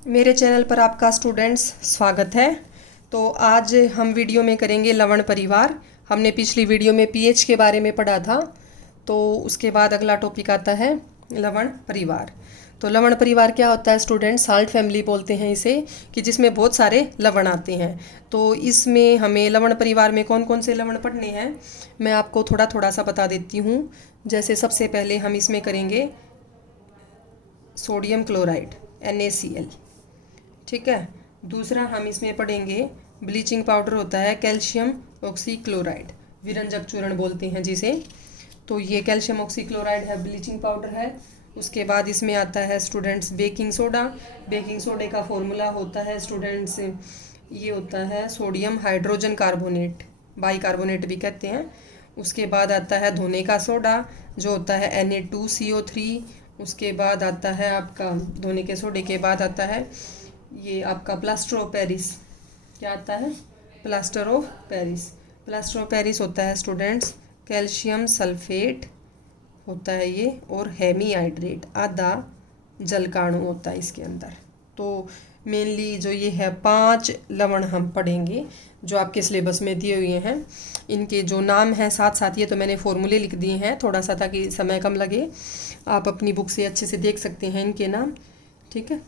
मेरे चैनल पर आपका स्टूडेंट्स स्वागत है। तो आज हम वीडियो में करेंगे लवण परिवार। हमने पिछली वीडियो में पीएच के बारे में पढ़ा था, तो उसके बाद अगला टॉपिक आता है लवण परिवार। तो लवण परिवार क्या होता है स्टूडेंट्स? साल्ट फैमिली बोलते हैं इसे, कि जिसमें बहुत सारे लवण आते हैं। तो इसमें हमें लवण परिवार में कौन कौन से लवण पढ़ने हैं मैं आपको थोड़ा थोड़ा सा बता देती हूँ। जैसे सबसे पहले हम इसमें करेंगे सोडियम क्लोराइड NaCl, ठीक है। दूसरा हम इसमें पढ़ेंगे ब्लीचिंग पाउडर होता है कैल्शियम ऑक्सीक्लोराइड, विरंजक चूर्ण बोलते हैं जिसे। तो ये कैल्शियम ऑक्सीक्लोराइड है, ब्लीचिंग पाउडर है। उसके बाद इसमें आता है स्टूडेंट्स बेकिंग सोडा। बेकिंग सोडे का फॉर्मूला होता है स्टूडेंट्स, ये होता है सोडियम हाइड्रोजन कार्बोनेट, बाइकार्बोनेट भी कहते हैं। उसके बाद आता है धोने का सोडा जो होता है Na2CO3। उसके बाद आता है आपका धोने के सोडे के बाद आता है ये आपका प्लास्टर ऑफ पेरिस। क्या आता है? Plaster of Paris. Plaster of Paris होता है स्टूडेंट्स कैल्शियम सल्फेट होता है ये, और हेमीहाइड्रेट आधा जलकाणु होता है इसके अंदर। तो मेनली जो ये है 5 लवण हम पढ़ेंगे जो आपके सिलेबस में दिए हुए हैं। इनके जो नाम हैं साथ साथ ये तो मैंने फॉर्मूले लिख दिए हैं थोड़ा सा, ताकि समय कम लगे। आप अपनी बुक से अच्छे से देख सकते हैं इनके नाम, ठीक है।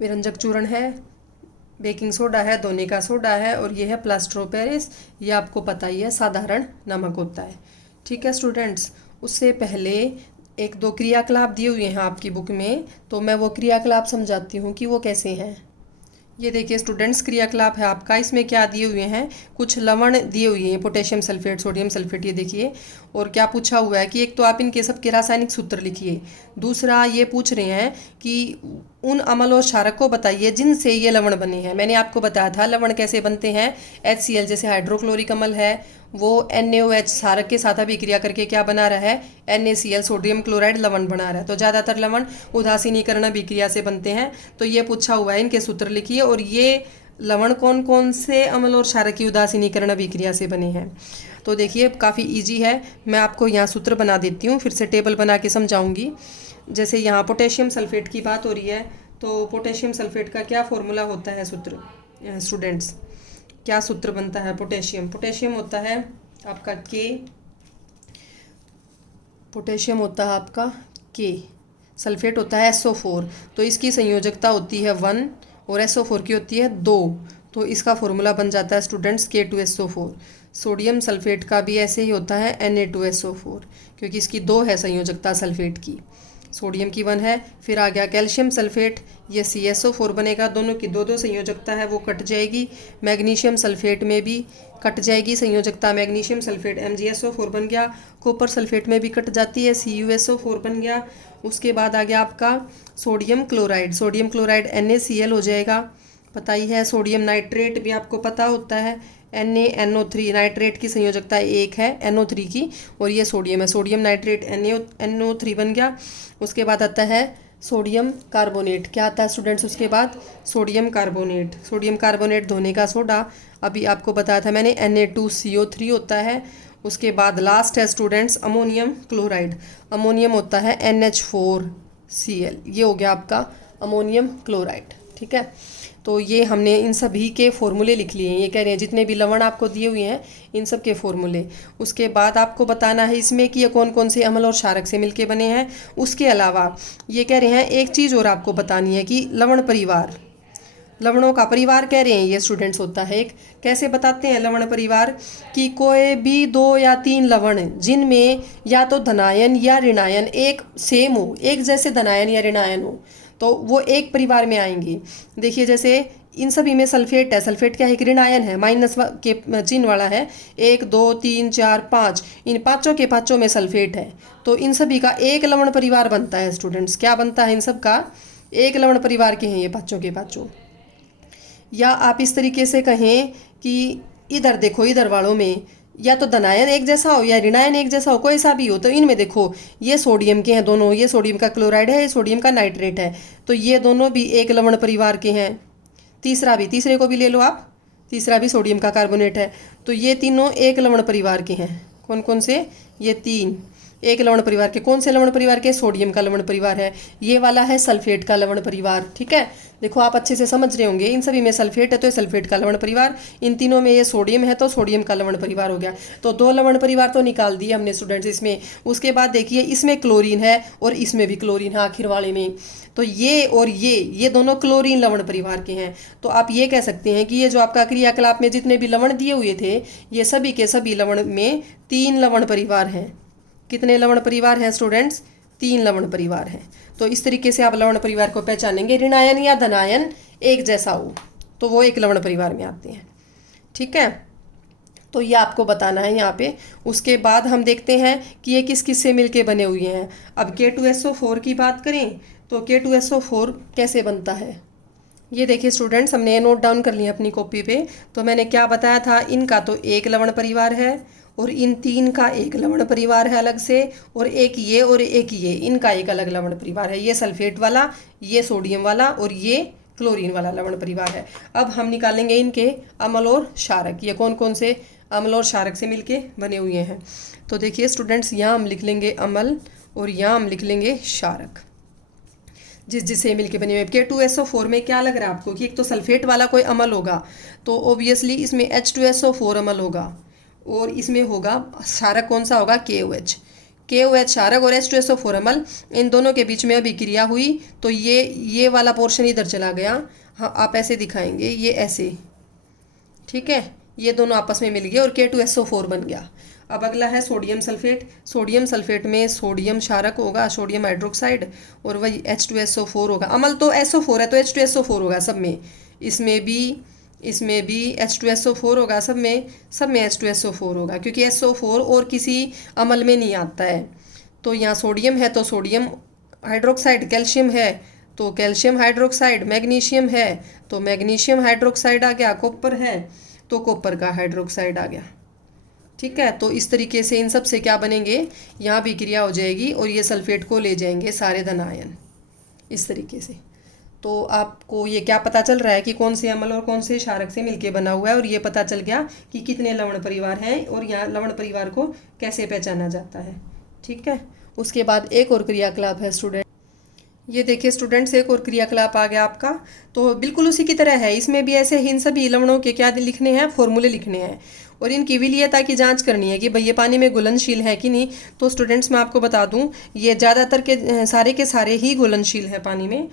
विरंजक चूर्ण है, बेकिंग सोडा है, धोने का सोडा है, और ये है प्लास्टर ऑफ पेरिस। ये आपको पता ही है साधारण नमक होता है, ठीक है स्टूडेंट्स। उससे पहले एक दो क्रियाकलाप दिए हुए हैं आपकी बुक में, तो मैं वो क्रियाकलाप समझाती हूँ कि वो कैसे हैं। ये देखिए स्टूडेंट्स, क्रियाकलाप है आपका। इसमें क्या दिए हुए हैं? कुछ लवण दिए हुए हैं, पोटेशियम सल्फेट, सोडियम सल्फेट, ये देखिए। और क्या पूछा हुआ है कि एक तो आप इनके सबके रासायनिक सूत्र लिखिए। दूसरा ये पूछ रहे हैं कि उन अम्ल और क्षारक को बताइए जिनसे ये लवण बने हैं। मैंने आपको बताया था लवण कैसे बनते हैं। HCl जैसे हाइड्रोक्लोरिक अम्ल है, वो NaOH क्षारक के साथ अभिक्रिया करके क्या बना रहा है? NaCl सोडियम क्लोराइड लवण बना रहा है। तो ज़्यादातर लवण उदासीनीकरण अभिक्रिया से बनते हैं। तो ये पूछा हुआ है, इनके सूत्र लिखिए। और ये लवण कौन कौन से अम्ल और क्षारक की उदासीनीकरण अभिक्रिया से बने हैं? तो देखिए काफ़ी इजी है, मैं आपको यहाँ सूत्र बना देती हूँ, फिर से टेबल बना के समझाऊंगी। जैसे यहाँ पोटेशियम सल्फेट की बात हो रही है, तो पोटेशियम सल्फेट का क्या फॉर्मूला होता है सूत्र स्टूडेंट्स? क्या सूत्र बनता है पोटेशियम? पोटेशियम होता है आपका K, पोटेशियम होता है आपका K, सल्फेट होता है SO4। तो इसकी संयोजकता होती है 1 और SO4 की होती है 2। तो इसका फॉर्मूला बन जाता है स्टूडेंट्स K2SO4। सोडियम सल्फेट का भी ऐसे ही होता है Na2SO4, क्योंकि इसकी 2 है संयोजकता सल्फेट की, सोडियम की 1 है। फिर आ गया कैल्शियम सल्फेट, ये CSO4 बनेगा, दोनों की 2 2 संयोजकता है, वो कट जाएगी। मैग्नीशियम सल्फेट में भी कट जाएगी संयोजकता, मैग्नीशियम सल्फेट MgSO4 बन गया। कॉपर सल्फेट में भी कट जाती है, CuSO4 बन गया। उसके बाद आ गया आपका sodium chloride, sodium chloride NaCl हो जाएगा, पता ही है। सोडियम नाइट्रेट भी आपको पता होता है, NaNO3, नाइट्रेट की संयोजकता 1 है NO3 की, और ये सोडियम है, सोडियम नाइट्रेट NO3 बन गया। उसके बाद आता है सोडियम कार्बोनेट। क्या आता है स्टूडेंट्स उसके बाद? Sodium carbonate. सोडियम कार्बोनेट धोने का सोडा, अभी आपको बताया था मैंने, Na2CO3 होता है। उसके बाद लास्ट है स्टूडेंट्स अमोनियम क्लोराइड। अमोनियम होता है NH4Cl, ये हो गया आपका अमोनियम क्लोराइड, ठीक है। तो ये हमने इन सभी के फॉर्मूले लिख लिए हैं। ये कह रहे हैं जितने भी लवण आपको दिए हुए हैं इन सब के फॉर्मूले। उसके बाद आपको बताना है इसमें कि ये कौन कौन से अम्ल और क्षारक से मिलके बने हैं। उसके अलावा ये कह रहे हैं एक चीज़ और आपको बतानी है कि लवण परिवार, लवणों का परिवार कह रहे हैं ये स्टूडेंट्स होता है एक। कैसे बताते हैं लवण परिवार? कि कोई भी 2 या 3 लवण जिनमें या तो धनायन या ऋणायन एक सेम हो, एक जैसे धनायन या ऋणायन हो, तो वो एक परिवार में आएंगे। देखिए जैसे इन सभी में सल्फेट है, सल्फेट क्या है? एक ऋणायन है, माइनस के चिन्ह वाला है। 1 2 3 4 5, इन पाँचों के पाँचों में सल्फेट है। तो इन सभी का एक लवण परिवार बनता है स्टूडेंट्स। क्या बनता है? इन सब का एक लवण परिवार के हैं ये पाँचों के पाँचों। या आप इस तरीके से कहें कि इधर देखो, इधर वालों में या तो धनायन एक जैसा हो या ऋणायन एक जैसा हो, कोई सा भी हो। तो इनमें देखो ये सोडियम के हैं दोनों, ये सोडियम का क्लोराइड है, ये सोडियम का नाइट्रेट है। तो ये दोनों भी एक लवण परिवार के हैं। तीसरा भी, तीसरे को भी ले लो आप, तीसरा भी सोडियम का कार्बोनेट है। तो ये तीनों एक लवण परिवार के हैं। कौन कौन से? ये 3 एक लवण परिवार के, कौन से लवण परिवार के, सोडियम का लवण परिवार है। ये वाला है सल्फेट का लवण परिवार, ठीक है। देखो आप अच्छे से समझ रहे होंगे, इन सभी में सल्फेट है तो ये सल्फेट का लवण परिवार, इन तीनों में ये सोडियम है तो सोडियम का लवण परिवार हो गया। तो 2 लवण परिवार तो निकाल दिए हमने स्टूडेंट्स इसमें। उसके बाद देखिए इसमें क्लोरीन है और इसमें भी क्लोरीन है आखिर वाले में। तो ये और ये दोनों क्लोरीन लवण परिवार के हैं। तो आप ये कह सकते हैं कि ये जो आपका क्रियाकलाप में जितने भी लवण दिए हुए थे, ये सभी के सभी लवण में 3 लवण परिवार हैं। कितने लवण परिवार हैं स्टूडेंट्स? 3 लवण परिवार हैं। तो इस तरीके से आप लवण परिवार को पहचानेंगे। ऋणायन या धनायन एक जैसा हो तो वो एक लवण परिवार में आते हैं, ठीक है। तो ये आपको बताना है यहाँ पे। उसके बाद हम देखते हैं कि ये किस किस से मिलके बने हुए हैं। अब K2SO4 की बात करें तो K2SO4 कैसे बनता है, ये देखिए स्टूडेंट्स, हमने नोट डाउन कर लिया अपनी कॉपी पे। तो मैंने क्या बताया था, इनका तो एक लवण परिवार है और इन 3 का एक लवण परिवार है अलग से, और एक ये और एक ये, इनका एक अलग लवण परिवार है। ये सल्फेट वाला, ये सोडियम वाला और ये क्लोरीन वाला लवण परिवार है। अब हम निकालेंगे इनके अम्ल और क्षारक, ये कौन कौन से अम्ल और क्षारक से मिलके बने हुए हैं। तो देखिए स्टूडेंट्स, यहाँ हम लिख लेंगे अम्ल और यहाँ हम लिख लेंगे क्षारक, जिससे मिलके बने हुए। K2SO4 में क्या लग रहा है आपको कि एक तो सल्फेट वाला कोई अम्ल होगा, तो ऑब्वियसली इसमें H2SO4 अम्ल होगा और इसमें होगा क्षारक कौन सा होगा, KOH। KOH क्षारक और H2SO4 अम्ल, इन दोनों के बीच में अभिक्रिया हुई तो ये वाला पोर्शन इधर चला गया। हाँ, आप ऐसे दिखाएंगे, ये ऐसे, ठीक है। ये दोनों आपस में मिल गए और K2SO4 बन गया। अब अगला है सोडियम सल्फेट। सोडियम सल्फेट में सोडियम क्षारक होगा, सोडियम हाइड्रोक्साइड, और वही H2SO4 होगा। अम्ल तो SO4 है तो H2SO4 होगा सब में। इसमें भी H2SO4 होगा, सब में H2SO4 होगा, क्योंकि SO4 और किसी अम्ल में नहीं आता है। तो यहाँ सोडियम है तो सोडियम हाइड्रोक्साइड, कैल्शियम है तो कैल्शियम हाइड्रोक्साइड, मैग्नीशियम है तो मैग्नीशियम हाइड्रोक्साइड आ गया, कॉपर है तो कॉपर का हाइड्रोक्साइड आ गया, ठीक है। तो इस तरीके से इन सब से क्या बनेंगे, यहाँ भी क्रिया हो जाएगी और ये सल्फेट को ले जाएंगे सारे धन आयन, इस तरीके से। तो आपको ये क्या पता चल रहा है कि कौन से अम्ल और कौन से क्षारक से मिलके बना हुआ है, और ये पता चल गया कि कितने लवण परिवार हैं और यहाँ लवण परिवार को कैसे पहचाना जाता है, ठीक है। उसके बाद एक और क्रियाकलाप है स्टूडेंट, ये देखिए स्टूडेंट्स, एक और क्रियाकलाप आ गया आपका। तो बिल्कुल उसी की तरह है, इसमें भी ऐसे इन सभी लवणों के क्या लिखने हैं, फॉर्मूले लिखने हैं और इनकी विलीयता की जांच करनी है कि भाई ये पानी में घुलनशील है कि नहीं। तो स्टूडेंट्स मैं आपको बता दूं, ये ज़्यादातर के सारे ही घुलनशील है पानी में।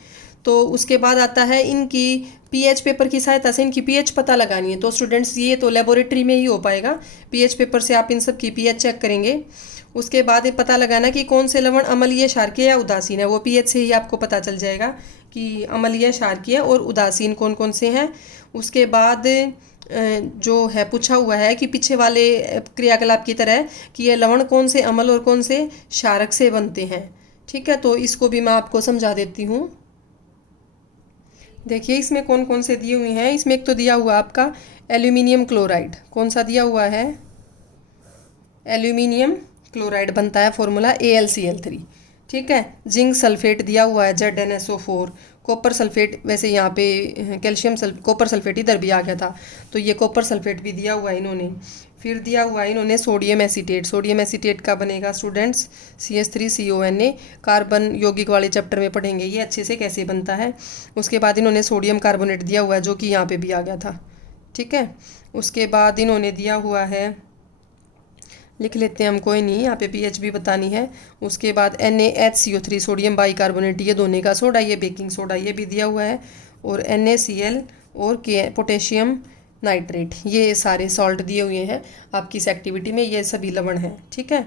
तो उसके बाद आता है इनकी पीएच पेपर की सहायता से इनकी पीएच पता लगानी है। तो स्टूडेंट्स ये तो लेबोरेटरी में ही हो पाएगा, पीएच पेपर से आप इन सब की पीएच चेक करेंगे। उसके बाद ये पता लगाना कि कौन से लवण अम्लीय, क्षारकीय या उदासीन है, वो पीएच से ही आपको पता चल जाएगा कि अम्लीय, क्षारकीय और उदासीन कौन कौन से हैं। उसके बाद जो है पूछा हुआ है कि पीछे वाले क्रियाकलाप की तरह कि ये लवण कौन से अम्ल और कौन से क्षारक से बनते हैं, ठीक है। तो इसको भी मैं आपको समझा देती हूँ। देखिए इसमें कौन कौन से दिए हुए हैं। इसमें एक तो दिया हुआ आपका एल्यूमिनियम क्लोराइड, कौन सा दिया हुआ है, एल्यूमिनियम क्लोराइड बनता है फॉर्मूला AlCl3, ठीक है। जिंक सल्फेट दिया हुआ है ZnSO4, कॉपर सल्फेट, वैसे यहाँ पे कॉपर सल्फेट इधर भी आ गया था तो ये कॉपर सल्फेट भी दिया हुआ है इन्होंने। फिर दिया हुआ है इन्होंने सोडियम एसीटेट। सोडियम एसीटेट का बनेगा स्टूडेंट्स CH3CONA, कार्बन यौगिक वाले चैप्टर में पढ़ेंगे ये अच्छे से कैसे बनता है। उसके बाद इन्होंने सोडियम कार्बोनेट दिया हुआ है जो कि यहाँ पे भी आ गया था, ठीक है। उसके बाद इन्होंने दिया हुआ है, लिख लेते हैं हम, कोई नहीं, यहाँ पे पीएच भी बतानी है। उसके बाद NaHCO3 सोडियम बाइकार्बोनेट, ये दोने का सोडा, ये बेकिंग सोडा, ये भी दिया हुआ है। और NaCl और पोटेशियम नाइट्रेट, ये सारे सॉल्ट दिए हुए हैं आपकी इस एक्टिविटी में, ये सभी लवण हैं, ठीक है।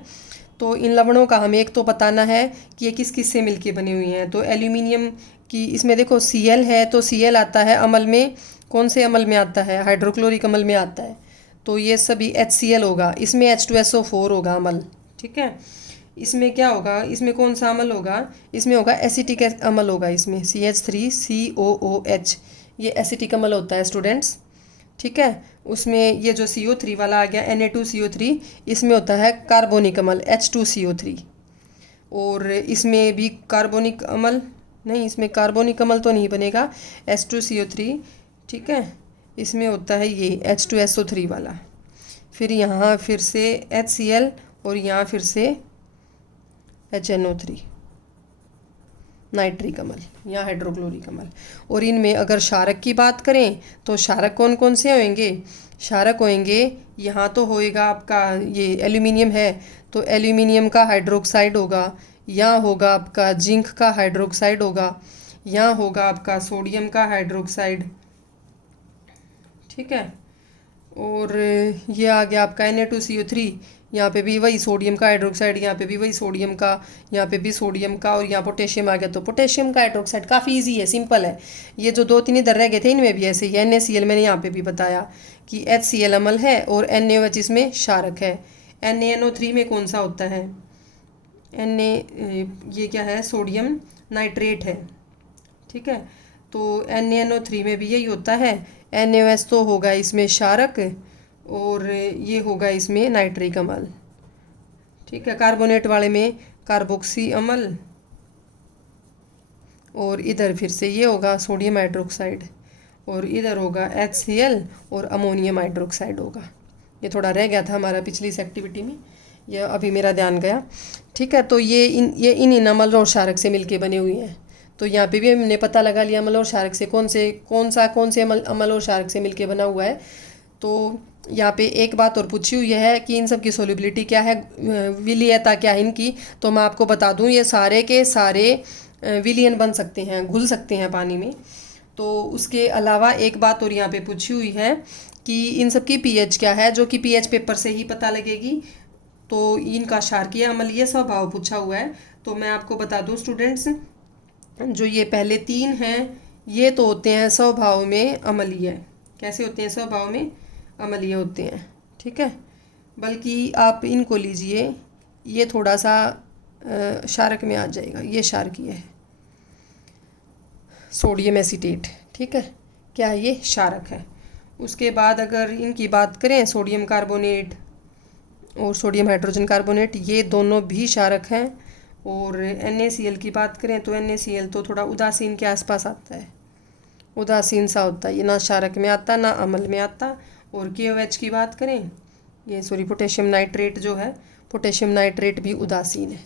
तो इन लवणों का हमें एक तो बताना है कि ये किस किस से मिलके बने हुए हैं। तो एल्यूमिनियम की इसमें देखो Cl है तो Cl आता है अम्ल में, कौन से अम्ल में आता है, हाइड्रोक्लोरिक अम्ल में आता है। तो ये सभी HCl होगा, इसमें H2SO4 होगा अम्ल, ठीक है। इसमें क्या होगा, इसमें कौन सा अम्ल होगा, इसमें होगा एसिटिक अम्ल होगा, इसमें CH3COOH, ये एसिटिक अम्ल होता है स्टूडेंट्स, ठीक है। उसमें ये जो CO3 वाला आ गया Na2CO3, इसमें होता है कार्बोनिक अम्ल H2CO3। और इसमें भी कार्बोनिक अम्ल नहीं, इसमें कार्बोनिक अम्ल तो नहीं बनेगा, H2CO3, ठीक है। इसमें होता है ये H2SO3 वाला। फिर यहाँ फिर से HCl और यहाँ फिर से HNO3 नाइट्रिक अम्ल या हाइड्रोक्लोरिक अम्ल। और इनमें अगर क्षारक की बात करें तो क्षारक कौन कौन से होंगे? क्षारक होंगे, यहाँ तो होएगा आपका ये एल्यूमिनियम है तो एल्यूमिनियम का हाइड्रोक्साइड होगा, यहाँ होगा आपका जिंक का हाइड्रोक्साइड होगा, यहाँ होगा आपका सोडियम का हाइड्रोक्साइड, ठीक है। और ये आ गया आपका Na2CO3, यहाँ पे भी वही सोडियम का हाइड्रोक्साइड, यहाँ पे भी वही सोडियम का, यहाँ पे भी सोडियम का, और यहाँ पोटेशियम आ गया तो पोटेशियम का हाइड्रोक्साइड। काफ़ी इजी है, सिंपल है। ये जो 2-3 इधर रह गए थे इनमें भी ऐसे ही NaCl मैंने यहाँ पे भी बताया कि HCl अम्ल है और NaOH इसमें क्षारक है। NaNO3 में कौन सा होता है? ये क्या है? सोडियम नाइट्रेट है, ठीक है। तो NaNO3 में भी यही होता है। NaOH तो होगा इसमें क्षारक और ये होगा इसमें नाइट्रिक अम्ल, ठीक है। कार्बोनेट वाले में कार्बोक्सी अम्ल, और इधर फिर से ये होगा सोडियम हाइड्रोक्साइड, और इधर होगा HCl और अमोनियम हाइड्रोक्साइड होगा। ये थोड़ा रह गया था हमारा पिछली इस एक्टिविटी में, ये अभी मेरा ध्यान गया, ठीक है। तो ये इन अम्ल और क्षारक से मिलके बने हुए हैं। तो यहाँ पे भी हमने पता लगा लिया अम्ल और क्षारक से कौन से अम्ल और क्षारक से मिलके बना हुआ है। तो यहाँ पे एक बात और पूछी हुई है कि इन सब की सोल्युबिलिटी क्या है, विलीयता क्या है इनकी। तो मैं आपको बता दूँ ये सारे के सारे विलियन बन सकते हैं, घुल सकते हैं पानी में। तो उसके अलावा एक बात और यहाँ पे पूछी हुई है कि इन सब की pH क्या है, जो कि pH पेपर से ही पता लगेगी। तो इनका क्षारकीय अम्लीय स्वभाव पूछा हुआ है। तो मैं आपको बता दूँ स्टूडेंट्स, जो ये पहले 3 हैं ये तो होते हैं स्वभाव में अम्लीय। कैसे होते हैं? स्वभाव में अम्लीय होते हैं, ठीक है। बल्कि आप इनको लीजिए, ये थोड़ा सा क्षारक में आ जाएगा, ये क्षारकीय है, सोडियम एसीटेट, ठीक है। क्या है? ये क्षारक है। उसके बाद अगर इनकी बात करें, सोडियम कार्बोनेट और सोडियम हाइड्रोजन कार्बोनेट, ये दोनों भी क्षारक हैं। और NaCl की बात करें तो NaCl तो थोड़ा उदासीन के आसपास आता है, उदासीन सा होता है, ये ना क्षारक में आता ना अम्ल में आता। और KOH की बात करें, ये पोटेशियम नाइट्रेट जो है, पोटेशियम नाइट्रेट भी उदासीन है।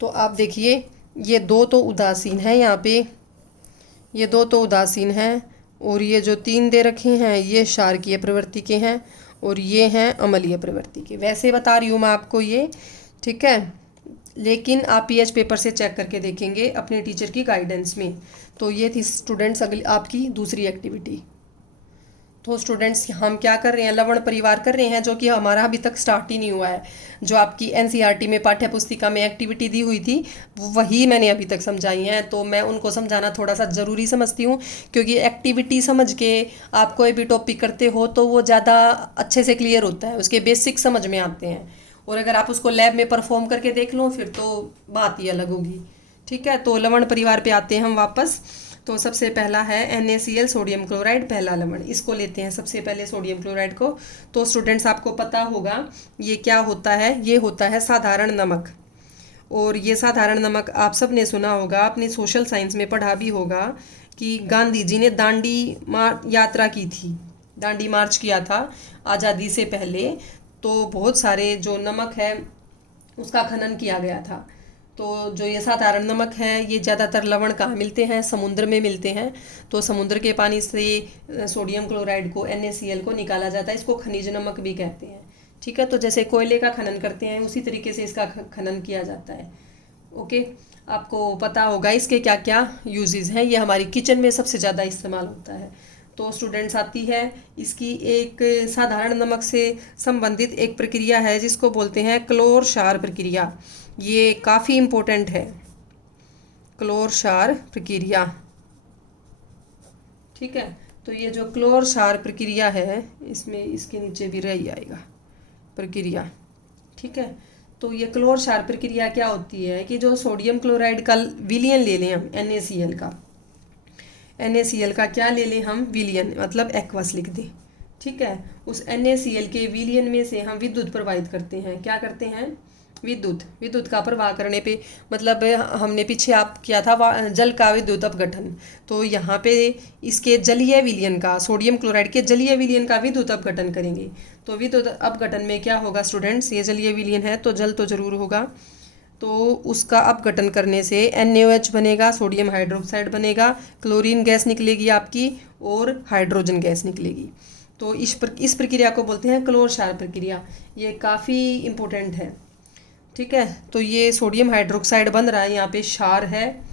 तो आप देखिए ये 2 तो उदासीन हैं, यहाँ पे ये 2 तो उदासीन हैं, और ये जो 3 दे रखे हैं ये क्षारकीय प्रवृत्ति के हैं और ये हैं अम्लीय प्रवृत्ति के। वैसे बता रही हूँ मैं आपको ये, ठीक है। लेकिन आप pH पेपर से चेक करके देखेंगे अपने टीचर की गाइडेंस में। तो ये थी स्टूडेंट्स अगली आपकी दूसरी एक्टिविटी। तो स्टूडेंट्स हम क्या कर रहे हैं? लवण परिवार कर रहे हैं, जो कि हमारा अभी तक स्टार्ट ही नहीं हुआ है। जो आपकी NCERT में पाठ्य पुस्तिका में एक्टिविटी दी हुई थी वही मैंने अभी तक समझाई हैं। तो मैं उनको समझाना थोड़ा सा ज़रूरी समझती हूँ, क्योंकि एक्टिविटी समझ के आप कोई भी टॉपिक करते हो तो वो ज़्यादा अच्छे से क्लियर होता है, उसके बेसिक समझ में आते हैं। और अगर आप उसको लैब में परफॉर्म करके देख लो फिर तो बात ही अलग होगी, ठीक है। तो लवण परिवार पे आते हैं हम वापस। तो सबसे पहला है NaCl सोडियम क्लोराइड, पहला लवण। इसको लेते हैं सबसे पहले सोडियम क्लोराइड को। तो स्टूडेंट्स आपको पता होगा ये क्या होता है, ये होता है साधारण नमक। और ये साधारण नमक आप सब ने सुना होगा, अपनी सोशल साइंस में पढ़ा भी होगा कि गांधी जी ने दांडी यात्रा की थी, दांडी मार्च किया था आज़ादी से पहले। तो बहुत सारे जो नमक है उसका खनन किया गया था। तो जो ये साधारण नमक है ये ज़्यादातर लवण कहाँ मिलते हैं? समुद्र में मिलते हैं। तो समुद्र के पानी से सोडियम क्लोराइड को NaCl को निकाला जाता है, इसको खनिज नमक भी कहते हैं, ठीक है। तो जैसे कोयले का खनन करते हैं उसी तरीके से इसका खनन किया जाता है, ओके। आपको पता होगा इसके क्या क्या यूजेस हैं, ये हमारी किचन में सबसे ज़्यादा इस्तेमाल होता है। तो स्टूडेंट्स आती है इसकी एक साधारण नमक से संबंधित एक प्रक्रिया है जिसको बोलते हैं क्लोर क्षार प्रक्रिया। ये काफ़ी इम्पोर्टेंट है, क्लोर क्षार प्रक्रिया, ठीक है। तो ये जो क्लोर क्षार प्रक्रिया है इसमें इसके नीचे भी रह आएगा प्रक्रिया, ठीक है। तो ये क्लोर क्षार प्रक्रिया क्या होती है कि जो सोडियम क्लोराइड का विलियन ले लें हम NaCl का क्या ले लें हम? विलियन, मतलब एक्वस लिख दें, ठीक है। उस NaCl के विलियन में से हम विद्युत प्रवाहित करते हैं। क्या करते हैं? विद्युत का प्रवाह करने पे, मतलब हमने पीछे आप किया था जल का विद्युत अपघटन। तो यहाँ पे इसके जलीय विलियन का, सोडियम क्लोराइड के जलीय विलियन का विद्युत अपघटन करेंगे। तो विद्युत अपघटन में क्या होगा स्टूडेंट्स? ये जलीय विलियन है तो जल तो जरूर होगा, तो उसका अपघटन करने से NaOH बनेगा, सोडियम हाइड्रोक्साइड बनेगा, क्लोरीन गैस निकलेगी आपकी और हाइड्रोजन गैस निकलेगी। तो इस प्रक्रिया को बोलते हैं क्लोर क्षार प्रक्रिया। ये काफ़ी इम्पोर्टेंट है, ठीक है। तो ये सोडियम हाइड्रोक्साइड बन रहा है, यहाँ पे क्षार है,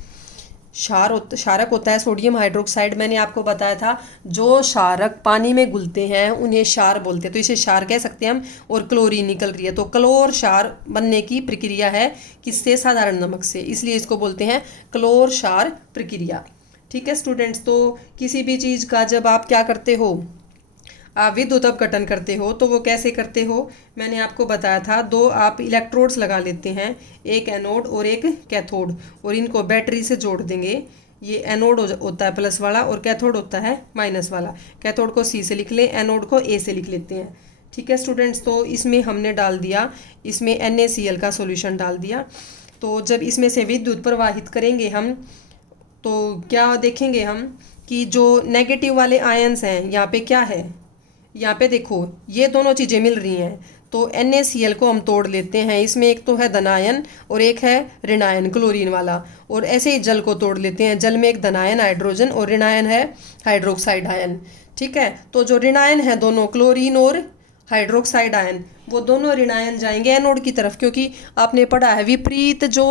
क्षारक होता है सोडियम हाइड्रोक्साइड। मैंने आपको बताया था जो क्षारक पानी में घुलते हैं उन्हें क्षार बोलते हैं, तो इसे क्षार कह सकते हैं हम। और क्लोरीन निकल रही है, तो क्लोर क्षार बनने की प्रक्रिया है किससे? साधारण नमक से, इसलिए इसको बोलते हैं क्लोर क्षार प्रक्रिया, ठीक है स्टूडेंट्स। तो किसी भी चीज़ का जब आप क्या करते हो, आप विद्युत अपघटन करते हो, तो वो कैसे करते हो? मैंने आपको बताया था, दो आप इलेक्ट्रोड्स लगा लेते हैं, एक एनोड और एक कैथोड, और इनको बैटरी से जोड़ देंगे। ये एनोड होता है प्लस वाला और कैथोड होता है माइनस वाला। कैथोड को C से लिख लें, एनोड को A से लिख लेते हैं, ठीक है स्टूडेंट्स। तो इसमें हमने डाल दिया, इसमें NaCl का सॉल्यूशन डाल दिया। तो जब इसमें से विद्युत प्रवाहित करेंगे हम, तो क्या देखेंगे हम कि जो नेगेटिव वाले आयंस हैं, यहाँ पे क्या है, यहाँ पे देखो ये दोनों चीज़ें मिल रही हैं। तो NaCl को हम तोड़ लेते हैं, इसमें एक तो है धनायन और एक है ऋणायन क्लोरीन वाला, और ऐसे ही जल को तोड़ लेते हैं। जल में एक धनायन हाइड्रोजन और ऋणायन है हाइड्रोक्साइड आयन, ठीक है। तो जो ऋणायन है दोनों क्लोरीन और हाइड्रोक्साइड आयन, वो दोनों ऋणायन जाएंगे एनोड की तरफ, क्योंकि आपने पढ़ा है विपरीत जो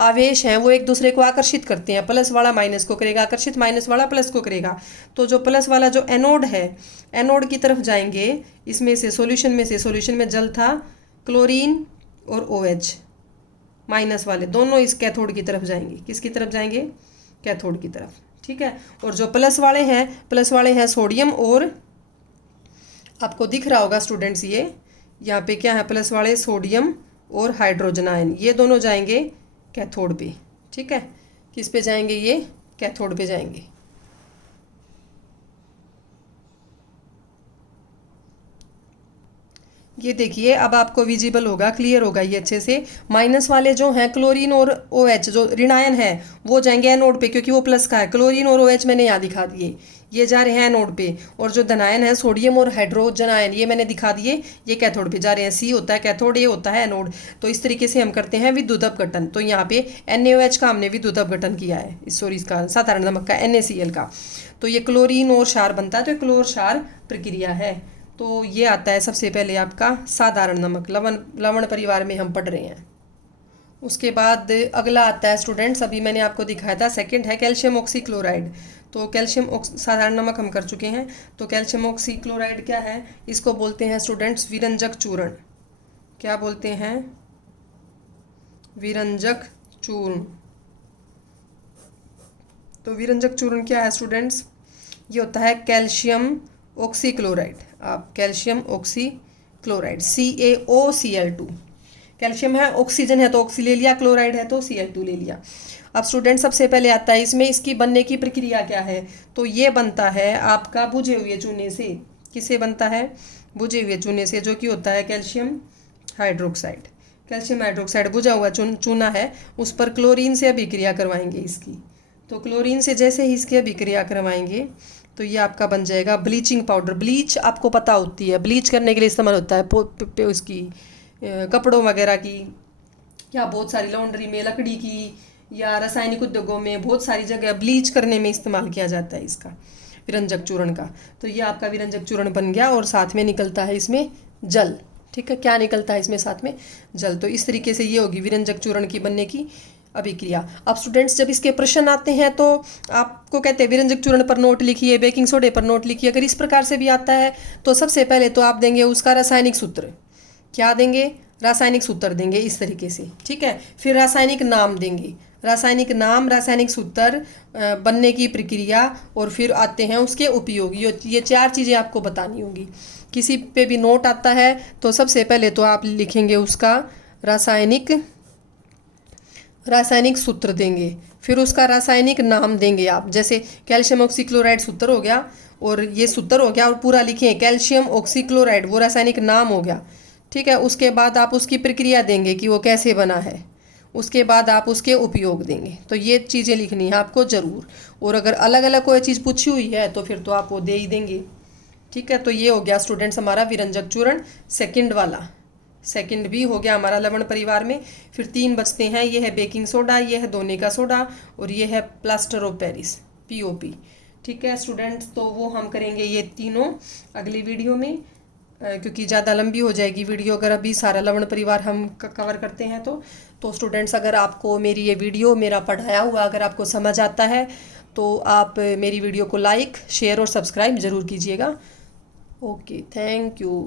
आवेश हैं वो एक दूसरे को आकर्षित करते हैं। प्लस वाला माइनस को करेगा आकर्षित, माइनस वाला प्लस को करेगा। तो जो प्लस वाला जो एनोड है, एनोड की तरफ जाएंगे। इसमें से सॉल्यूशन में जल था क्लोरीन और OH, माइनस वाले दोनों इस कैथोड की तरफ जाएंगे। किसकी तरफ जाएंगे? कैथोड की तरफ, ठीक है। और जो प्लस वाले हैं सोडियम, और आपको दिख रहा होगा स्टूडेंट्स, ये यहाँ पे क्या है, प्लस वाले सोडियम और हाइड्रोजन आयन, ये दोनों जाएंगे कैथोड पे, ठीक है। किस पे जाएंगे? ये कैथोड पे जाएंगे। ये देखिए अब आपको विजिबल होगा, क्लियर होगा ये अच्छे से। माइनस वाले जो हैं क्लोरीन और OH, जो ऋणायन है, वो जाएंगे एनोड पे, क्योंकि वो प्लस का है। क्लोरीन और OH मैंने यहाँ दिखा दिए, ये जा रहे हैं एनोड पे। और जो धनायन है सोडियम और हाइड्रोजन आयन, ये मैंने दिखा दिए, ये कैथोड पे जा रहे हैं। C होता है कैथोड, A होता है एनोड। तो इस तरीके से हम करते हैं विद्युत अपघटन। तो यहाँ पे NaOH का हमने विद्युत अपघटन किया है, इसका साधारण नमक का NaCl का। तो ये क्लोरीन और क्षार बनता है, तो क्लोर क्षार प्रक्रिया है। तो ये आता है सबसे पहले आपका साधारण नमक, लवण परिवार में हम पढ़ रहे हैं। उसके बाद अगला आता है स्टूडेंट्स, अभी मैंने आपको दिखाया था, सेकंड है कैल्शियम ऑक्सीक्लोराइड। तो साधारण नमक हम कर चुके हैं। तो कैल्शियम ऑक्सीक्लोराइड क्या है? इसको बोलते हैं स्टूडेंट्स विरंजक चूर्ण। क्या बोलते हैं? विरंजक चूर्ण। तो विरंजक चूर्ण क्या है स्टूडेंट्स? ये होता है कैल्शियम ऑक्सीक्लोराइड। आप कैल्शियम ऑक्सीक्लोराइड CaOCl2, कैल्शियम है, ऑक्सीजन है तो ऑक्सी ले लिया, क्लोराइड है तो Cl2 ले लिया। अब स्टूडेंट सबसे पहले आता है इसमें इसकी बनने की प्रक्रिया क्या है? तो ये बनता है आपका बुझे हुए चूने से। किससे बनता है? बुझे हुए चूने से, जो कि होता है कैल्शियम हाइड्रोक्साइड। कैल्शियम हाइड्रोक्साइड बुझा हुआ चूना है, उस पर क्लोरीन से अभिक्रिया करवाएंगे इसकी। तो क्लोरीन से जैसे ही इसकी अभिक्रिया करवाएंगे तो ये आपका बन जाएगा ब्लीचिंग पाउडर। ब्लीच आपको पता होती है, ब्लीच करने के लिए इस्तेमाल होता है उसकी कपड़ों वगैरह की, या बहुत सारी लॉन्ड्री में, लकड़ी की, या रासायनिक उद्योगों में बहुत सारी जगह ब्लीच करने में इस्तेमाल किया जाता है इसका, विरंजक चूर्ण का। तो ये आपका विरंजक चूर्ण बन गया, और साथ में निकलता है इसमें जल, ठीक है। क्या निकलता है इसमें? साथ में जल। तो इस तरीके से ये होगी विरंजक चूर्ण की बनने की अभिक्रिया। अब स्टूडेंट्स जब इसके प्रश्न आते हैं तो आपको कहते हैं विरंजक चूर्ण पर नोट लिखिए, बेकिंग सोडे पर नोट लिखिए। अगर इस प्रकार से भी आता है तो सबसे पहले तो आप देंगे उसका रासायनिक सूत्र। क्या देंगे? रासायनिक सूत्र देंगे इस तरीके से, ठीक है। फिर रासायनिक नाम देंगे, रासायनिक नाम, रासायनिक सूत्र, बनने की प्रक्रिया, और फिर आते हैं उसके उपयोग। ये 4 चीज़ें आपको बतानी होगी। किसी पे भी नोट आता है तो सबसे पहले तो आप लिखेंगे उसका रासायनिक सूत्र देंगे, फिर उसका रासायनिक नाम देंगे आप। जैसे कैल्शियम ऑक्सीक्लोराइड सूत्र हो गया, और ये सूत्र हो गया, और पूरा लिखें कैल्शियम ऑक्सीक्लोराइड, वो रासायनिक नाम हो गया, ठीक है। उसके बाद आप उसकी प्रक्रिया देंगे कि वो कैसे बना है, उसके बाद आप उसके उपयोग देंगे। तो ये चीज़ें लिखनी है आपको ज़रूर। और अगर अलग अलग कोई चीज़ पूछी हुई है तो फिर तो आप वो दे ही देंगे, ठीक है। तो ये हो गया स्टूडेंट्स हमारा विरंजक चूर्ण सेकंड वाला, सेकंड भी हो गया हमारा लवण परिवार में। फिर 3 बचते हैं, ये है बेकिंग सोडा, ये है दोने का सोडा और ये है प्लास्टर ऑफ पेरिस POP। ठीक है स्टूडेंट्स, तो वो हम करेंगे ये तीनों अगली वीडियो में, क्योंकि ज़्यादा लंबी हो जाएगी वीडियो अगर अभी सारा लवण परिवार हम कवर करते हैं तो स्टूडेंट्स अगर आपको मेरी ये वीडियो, मेरा पढ़ाया हुआ अगर आपको समझ आता है तो आप मेरी वीडियो को लाइक, शेयर और सब्सक्राइब ज़रूर कीजिएगा। Okay, thank you.